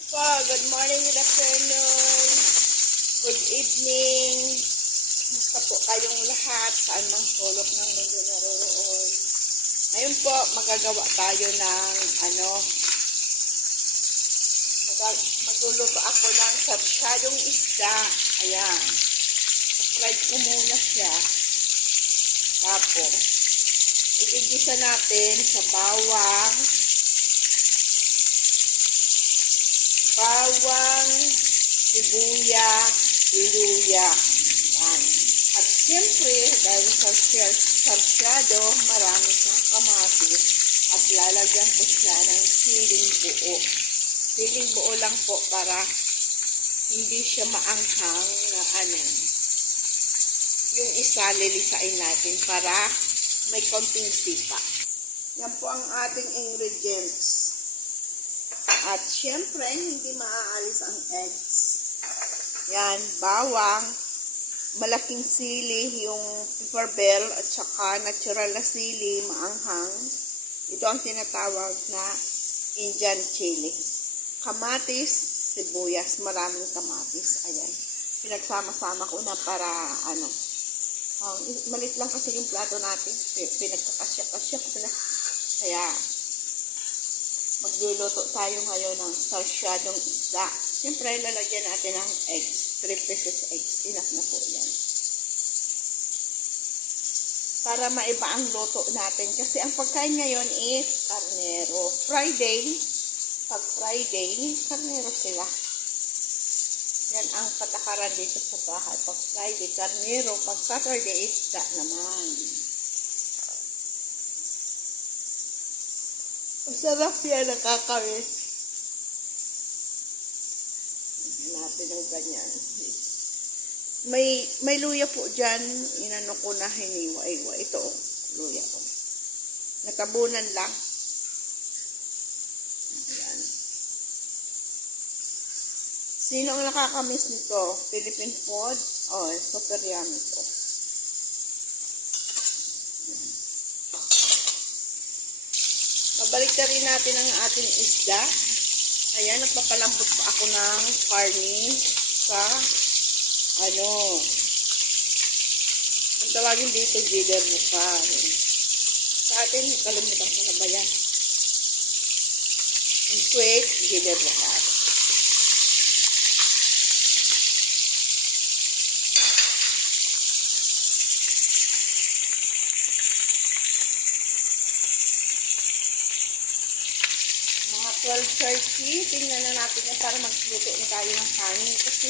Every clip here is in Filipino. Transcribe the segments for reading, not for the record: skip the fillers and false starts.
Good morning, good afternoon, good evening. Musta po kayong lahat, saan mang sulok ng mundo naroroon. Ngayon po, magagawa tayo ng magluluto ako ng sarsyadong isda. Ayan. Fried ko muna siya. Tapos, igigisa natin sa bawang, sibuya, luya. Yan. At siyempre, dahil sa sarsyado, marami siyang kamatis. At lalagyan ko siya ng siling buo. Siling buo lang po para hindi siya maanghang na yung isa lilisain natin para may konting sipa. Yan po ang ating ingredients. At syempre, hindi maaalis ang eggs. Yan, bawang, malaking sili, yung pepper bell, at saka natural na sili, maanghang. Ito ang tinatawag na Indian chili. Kamatis, sibuyas, maraming kamatis. Ayan, pinagsama-sama ko na para malit lang kasi yung plato natin. Pinagkakasya-kasya ko na. Kaya, magluluto tayo ngayon ng sarsyadong isda. Siyempre, lalagyan natin ng eggs. 3 pieces eggs. Enough na po yan. Para maiba ang luto natin. Kasi ang pagkain ngayon is karnero. Pag Friday, karnero sila. Yan ang patakaran dito sa bahay. Pag Friday, karnero. Pag Saturday, isda naman. Masarap yan, nakakawis. Lagyan natin ng ganyan. May luya po dyan. Inano ko na hiniwa-iwa. Ito, luya ko. Natabunan lang. Ayan. Sino ang nakakamiss nito? Philippine food? Oh, super yummy ito. Balik rin natin ang ating isda. Ayan, nagpapalambot pa ako ng karne sa kung tawagin dito, jider bukan. Sa atin, kalimutan ko na ba yan? In Kuwait, jider bukan. Mga 12:30, tingnan na natin yan para magluto na tayo ng kanin. Kasi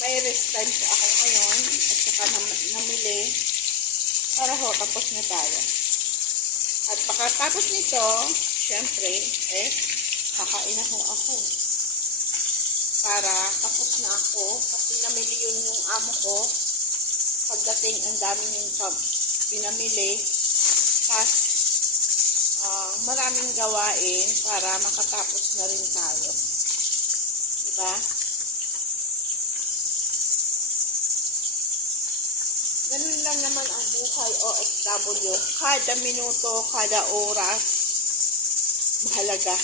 may rest time po ako ngayon at saka namili para tapos na tayo. At pagkatapos nito, syempre, kakain na ako. Para tapos na ako kasi namili yung amo ko. Pagdating, ang dami yung pinamili. Tapos, maraming gawain para makatapos na rin tayo. Diba? Ganun lang naman ang buhay OFW. Kada minuto, kada oras, mahalaga. At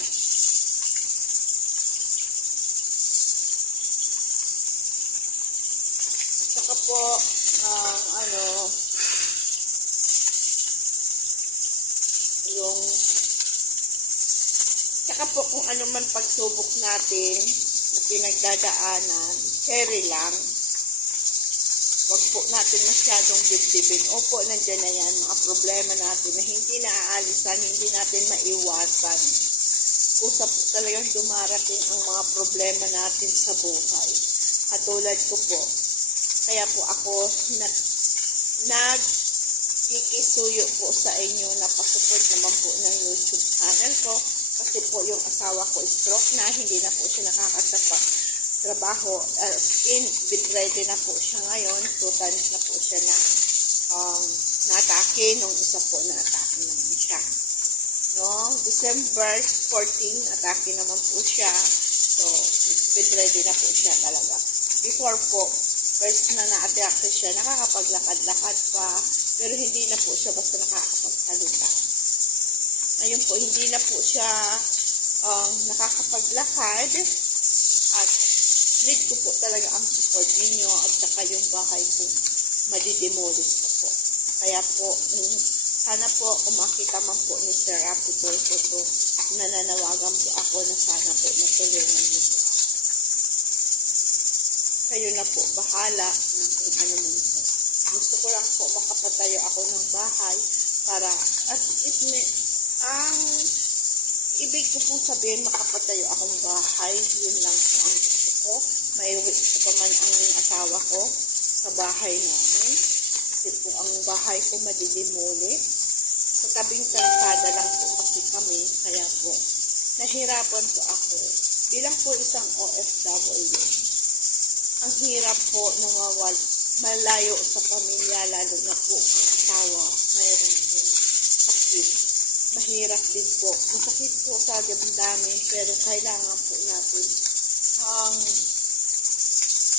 saka po, kung ano man pagsubok natin na pinagdadaanan, cherry lang. Huwag po natin masyadong dibdibin. Opo, nandiyan na yan, mga problema natin na hindi naaalisan, hindi natin maiwasan. Kusa po talagang dumarating ang mga problema natin sa buhay. Katulad ko po. Kaya po ako nagkikisuyo po sa inyo na pasupport naman po ng YouTube channel ko. Kasi po yung asawa ko stroke na, hindi na po siya nakakatrabaho. Bedridden na po siya ngayon. 2 times na po siya na natake. Nung isa po natake naman siya. December 14, atake naman po siya. So, bedridden na po siya talaga. Before po, first na na-atake siya, nakakapaglakad-lakad pa. Pero hindi na po siya basta nakakapagsalita. Ngayon po, hindi na po siya nakakapaglakad at need ko po talaga ang support ninyo at saka yung bahay ko madidemolish pa po. Kaya po, sana po kung makita man po ni Sir Rapi Tulfo to, nananawagan po ako na sana po matulungan niyo po ako. Kayo na po bahala na kung ano man po. Gusto ko lang po makapatayo ako ng bahay para at it may, ang ibig ko po sabihin makapatayo akong bahay, yun lang po ang gusto ko. Maiuwi ko pa man ang asawa ko sa bahay namin. Kasi po ang bahay ko madidimoli. Sa tabing kalsada lang po kasi kami. Kaya po, nahirapan po ako. Bilang po isang OFW, ang hirap po na malayo sa pamilya, lalo na po ang asawa, mayroon po sakit. Mahirap din po. Masakit po sa damdamin, pero kailangan po natin ang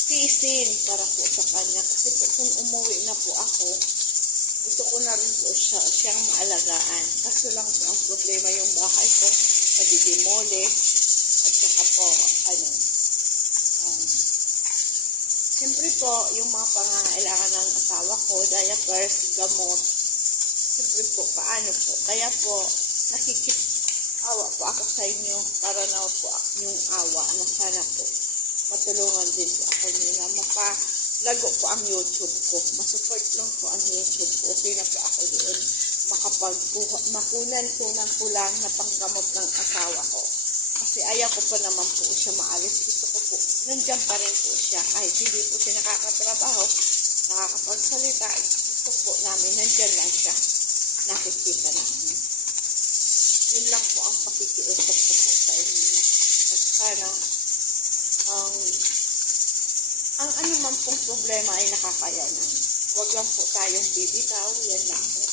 tiisin para po sa kanya. Kasi po kung umuwi na po ako, gusto ko na rin po siyang maalagaan. Kaso lang po ang problema yung bahay ko, madidimole, at saka po, siyempre po, yung mga pangangailangan ng asawa ko, diapers, gamot, siyempre po, paano po. Kaya po, nakikiawa po ako sa inyo para na po yung awa na sana po matulungan din po ako nyo na mapalago po ang YouTube ko. Masupport lang po ang YouTube ko. Okay na po ako doon makunan ko lang na panggamot ng asawa ko. Kasi ayaw ko pa naman po siya maalis. Gusto ko po, nandiyan pa rin po siya. Kahit hindi po siya nakakatrabaho, nakakapagsalita. Gusto po namin, nandiyan lang siya. Nakikita namin. Yun lang po ang pakikiusap ko po sa inyo. At sana, ang ano man pong problema ay nakakayanan. Huwag lang po tayong bibitaw. Yan lang po.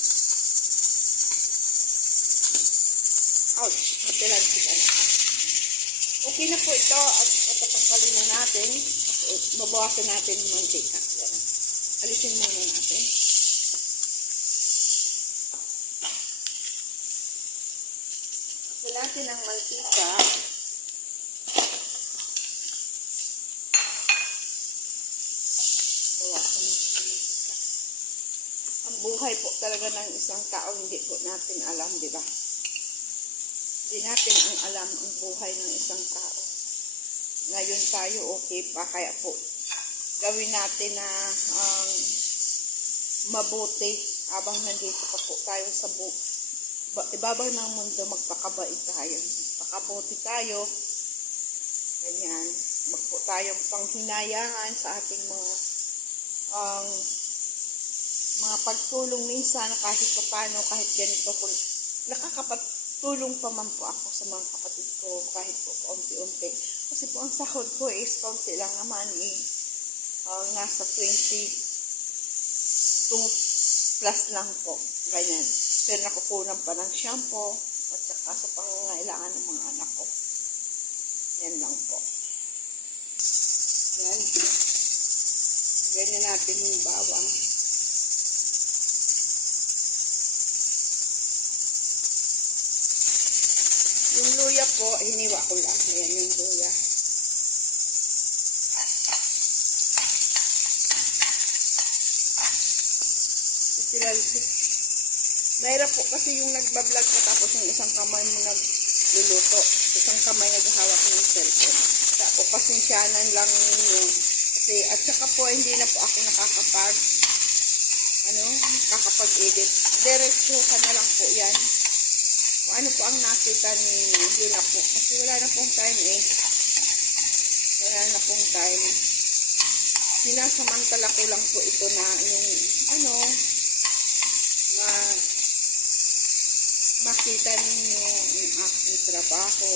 Ouch! Matilag kita na. Okay na po ito at patatanggalin na natin. Babawasan natin yung mantika. Yan. Alisin muna natin. Natin ang mantika. Bawasan natin ang mantika. Ang buhay po talaga ng isang tao, hindi po natin alam, di ba? Hindi natin ang alam ang buhay ng isang tao. Ngayon tayo okay pa, kaya po gawin natin na mabuti habang nandito pa po tayo sa ibabaw ng mundo, magpakabait tayo. Pakabuti tayo. Ganyan. Magpo tayong panghinayangan sa ating mga pagtulong minsan kahit paano, kahit ganito. Kung nakakapagtulong pa man po ako sa mga kapatid ko, kahit po unti-unti. Kasi po ang sahod ko is konti lang naman nasa 22 plus lang po. Ganyan. Pero nakukunan pa ng shampoo at saka sa pangangailangan ng mga anak ko. Yan lang po. Yan. Ganyan natin yung bawang. Yung luya po, hiniwa ko lang. Ayan yung luya. Mahirap po kasi yung nagbablog ka tapos yung isang kamay mo nagluluto. Isang kamay naghahawak ng cellphone. Tapos pasensyanan lang ninyo. Kasi at saka po hindi na po ako nakakapag-edit. Diretso ka na lang po yan. Kung ano po ang nakita ninyo, yun na po. Kasi wala na pong time Wala na pong time. Sinasamantala ko lang po ito na yung makita ninyo ang aking trabaho.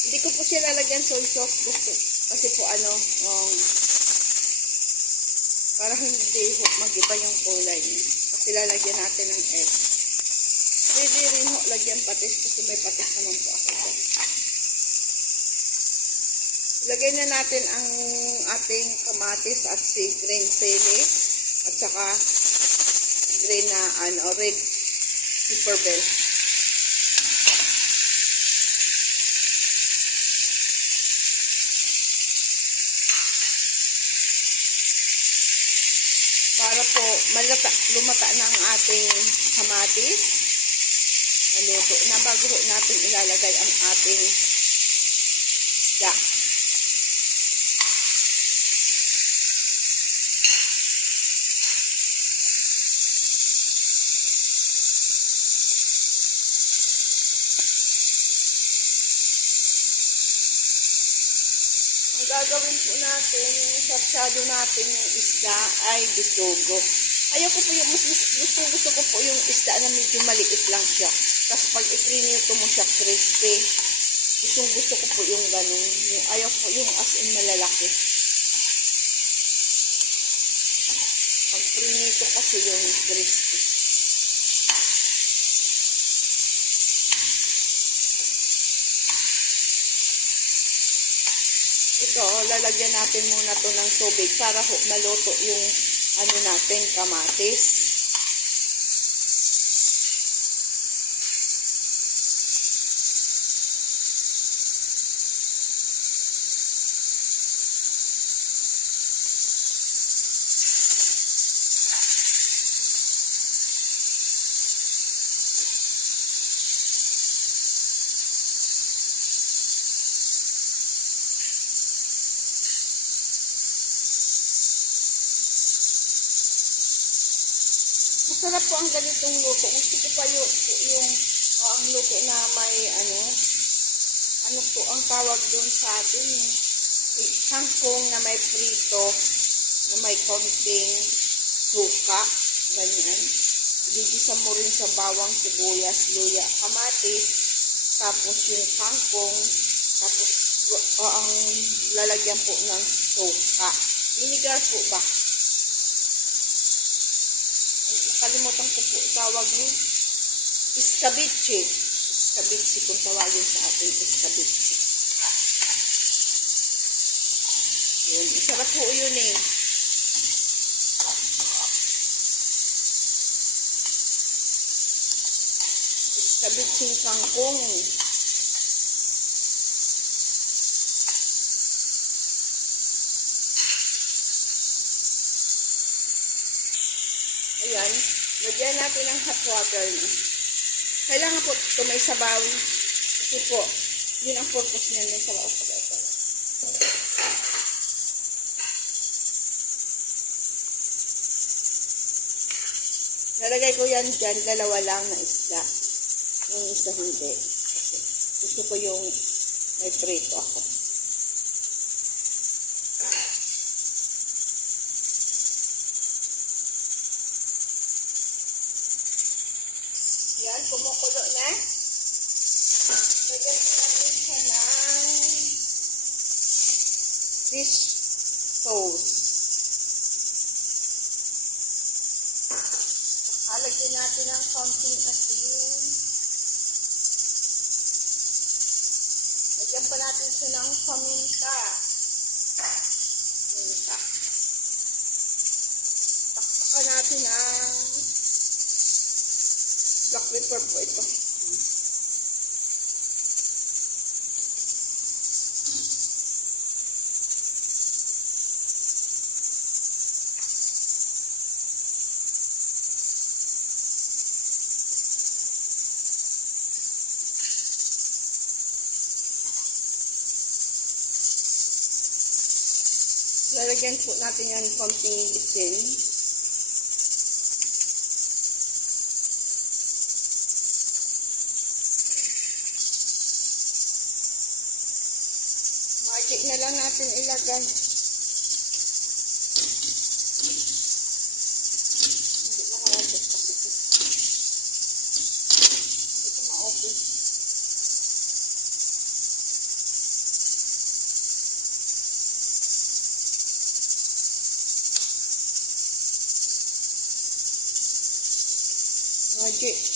Hindi ko po siya lalagyan soy sauce kasi po para hindi mag-iba yung kulay. Kasi lalagyan natin ng egg. Pwede rin lagyan patis kasi may patis naman po ako. Ilagay na natin ang ating kamatis at green sili at saka green na red pepper bell. Para po lumata na ang ating kamatis. Naluto na bago natin ilalagay ang ating isda. Ang gagawin po natin, yung sarsyado natin yung isda ay bisugo. Ayaw ko po yung, gusto ko po yung isda na medyo maliit lang siya. Tapos pag iprinito mo siya crispy, gusto ko po yung ganun. Yung, ayaw po yung as in malalaki. Pag prinito kasi yung crispy. Ito, lalagyan natin muna to ng tubig para maluto yung natin, kamatis. Masarap po ang ganitong luto. Gusto ko pa yung ang luto na may ano po ang tawag doon sa atin, yung kangkong na may prito, na may konting suka, ganyan. Gigisa mo rin sa bawang, sibuyas, luya, kamatis, tapos yung kangkong, tapos ang lalagyan po ng suka. Vinegar po ba? Kalimutan ko po tawag mo. Escabeche. Escabeche kung tawagin sa atin. Escabeche. Yun. Masarap po yun eh. Escabeche kangkong. Ayan, lagyan natin ng hot water. Kailangan po ito may sabaw. Kasi po, yun ang purpose niya, may sabaw. Nalagay ko yan dyan, dalawa lang na isda. Yung isa hindi. Kasi gusto ko yung may prito ako. Yan, kumukulo na. Lagyan natin siya ng fish sauce. Lagyan natin ng konting asin. Lagyan pa natin siya ng paminta. Takpakan natin ang black pepper po ito. Lalagyan po natin yan konting bitin. Magic na lang natin ilagay. Hindi ko ma-open kasi. Hindi ko ma-open. Magic.